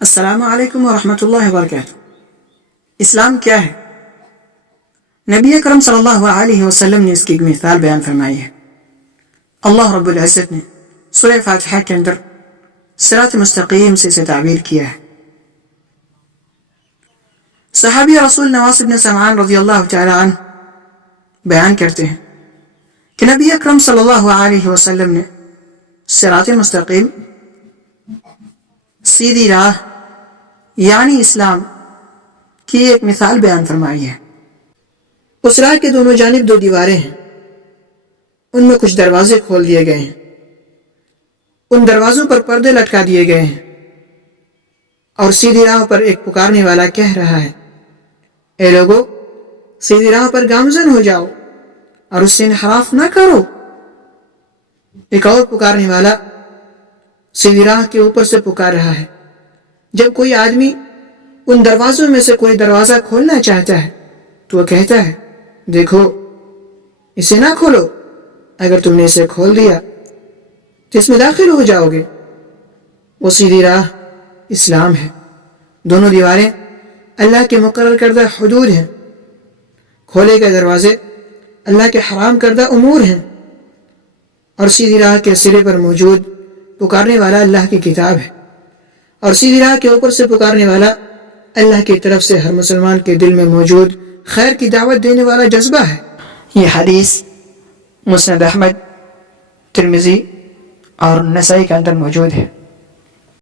السلام علیکم ورحمۃ اللہ وبرکاتہ۔ اسلام کیا ہے؟ نبی اکرم صلی اللہ علیہ وسلم نے اس کی ایک مثال بیان فرمائی ہے۔ اللہ رب العزت نے سورہ فاتحہ کے اندر صراط مستقیم سے اسے تعبیر کیا ہے۔ صحابی رسول نواس بن سمعان رضی اللہ تعالی عنہ بیان کرتے ہیں کہ نبی اکرم صلی اللہ علیہ وسلم نے صراط مستقیم، سیدھی راہ یعنی اسلام کی ایک مثال بیان فرمائی ہے۔ اس راہ کے دونوں جانب دو دیواریں ہیں، ان میں کچھ دروازے کھول دیے گئے ہیں، ان دروازوں پر پردے لٹکا دیے گئے ہیں، اور سیدھی راہ پر ایک پکارنے والا کہہ رہا ہے، اے لوگو، سیدھی راہ پر گامزن ہو جاؤ اور اس سے انحراف نہ کرو۔ ایک اور پکارنے والا سیدھی راہ کے اوپر سے پکار رہا ہے۔ جب کوئی آدمی ان دروازوں میں سے کوئی دروازہ کھولنا چاہتا ہے تو وہ کہتا ہے، دیکھو، اسے نہ کھولو، اگر تم نے اسے کھول دیا تو اس میں داخل ہو جاؤ گے۔ وہ سیدھی راہ اسلام ہے۔ دونوں دیواریں اللہ کے مقرر کردہ حدود ہیں، کھولے گئے دروازے اللہ کے حرام کردہ امور ہیں، اور سیدھی راہ کے سرے پر موجود پکارنے والا اللہ کی کتاب ہے، اور سیدھی راہ کے اوپر سے پکارنے والا اللہ کی طرف سے ہر مسلمان کے دل میں موجود خیر کی دعوت دینے والا جذبہ ہے۔ یہ حدیث مسند احمد، ترمذی اور نسائی کے اندر موجود ہے۔